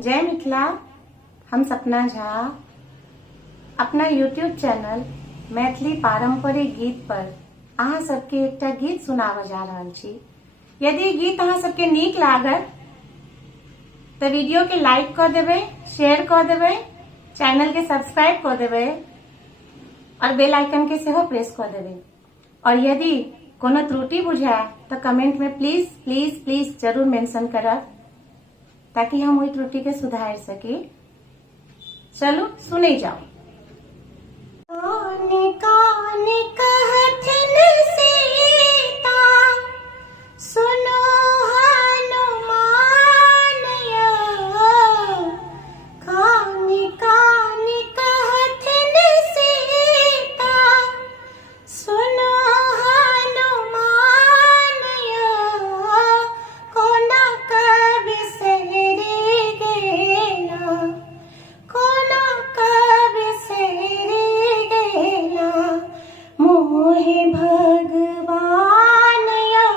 जय मिथिला। हम सपना झा अपना यूट्यूब चैनल मैथिली पारंपरिक गीत पर अहाँ सबके एकटा गीत सुनाबऽ जा रहल छी। यदि गीत अहाँ सबके नीक लागत तो वीडियो के लाइक कर देबै, शेयर कर देबै, चैनल के सब्सक्राइब कर देबै और बेल आइकन के सेहो प्रेस कर देबै। और यदि कोनो त्रुटि बुझाय तो कमेंट में प्लीज प्लीज प्लीज जरूर मेंशन करब ताकि हम वही त्रुटि के सुधार सकी। चलो सुने जाओ। कान कान कहथिन सीता सुनो हनुमान यै। कान कान कहथिन सीता सुनो हनुमान यै। कोना कवि सेरी गेला, कोना कवि सेरी गेला, मोहे भगवान यै।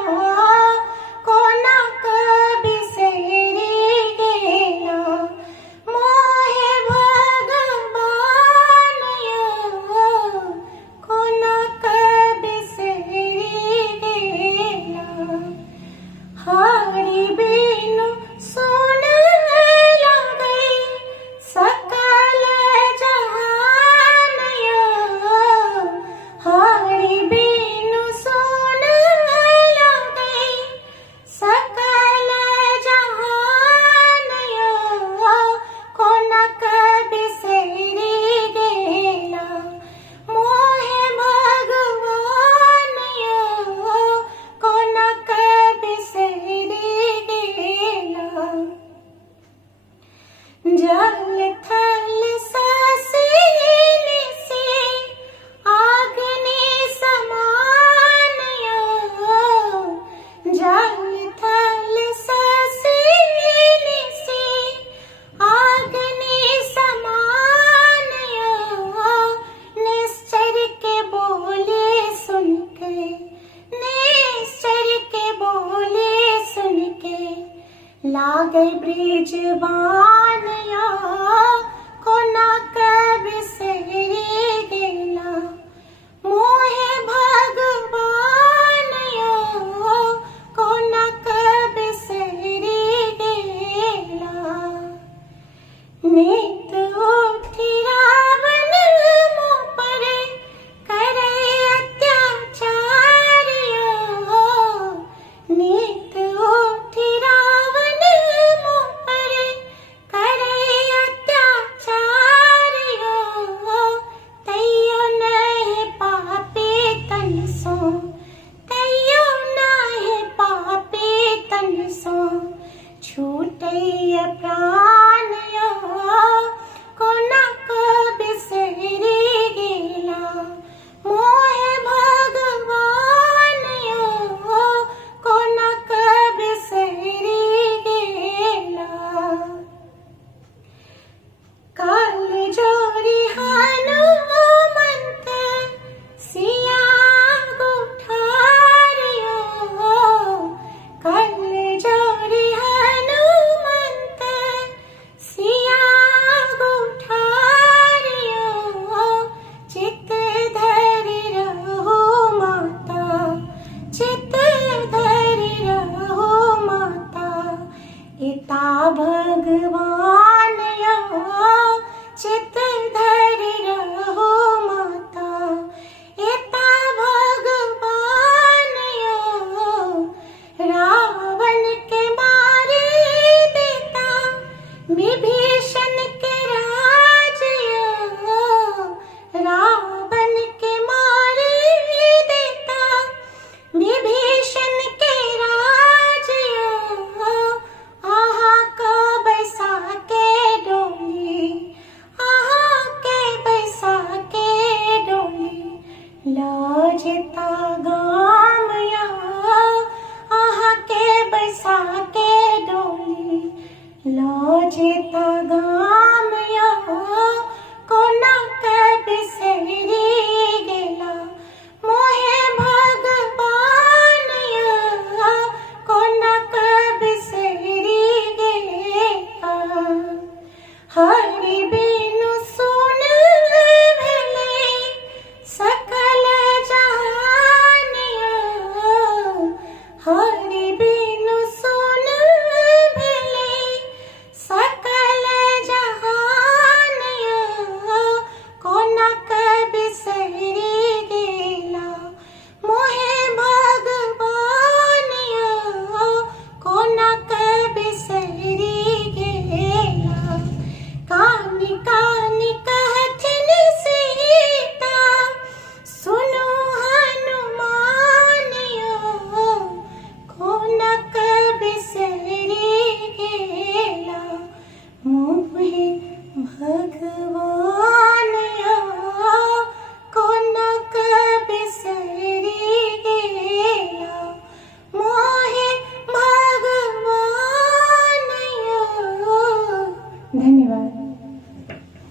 कोना कवि सेरी गेला, मोहे भगवान यै। कोना कवि सेरी गेला। हरि बिनु सुन लगै सकल जहान यै। हरि बिनु सुन लगै सकल जहान यै। कोना कवि सेरी गेला, मोहे भगवान यै। कोना कवि सेरी गेला। जल थल ससील से अग्नि समान यै। जल थल ससील से अग्नि समान यै। निश्चर के बोले सुन के, निश्चर के बोले सुन के लागे ब्रिजवान यै। कोना कवि सेरी गेला, मोहे भगवान यै। कोना कवि सेरी गेला। नित उठि रावण मुँह पर करे अत्याचार यै। नित उठि रावण मुँह पर करे अत्याचार यै। तैयो नहि पापी तन सो, तैयो नहि पापी तन सो छूटैय प्राण यै। कोना कवि सेरी गेला, मोहे भगवान यै। कोना कवि सेरी गेला। काल जोड़ी हनुमंत सिया गुठार यै। काल जोड़ी हनुमंत सिया गुठार यै। चित धरि रहु माता, चित धरि रहु माता, इता भगवान यै। चित धरि रहु माता, इता भगवान यै। रावण के मारे देता विभीषण के राज यै। रावण के मारे देता विभीषण के राज यै। अहाँ को बैसा के डोली, अहाँ के बैसा के डोली लऽ जेता गाम यै। अहाँ के बैसा के डोली लऽ जेता गाम यै। कोना कवि सेरी गेला, मोहे भगवान यै। कोना कवि सेरी गेला। हर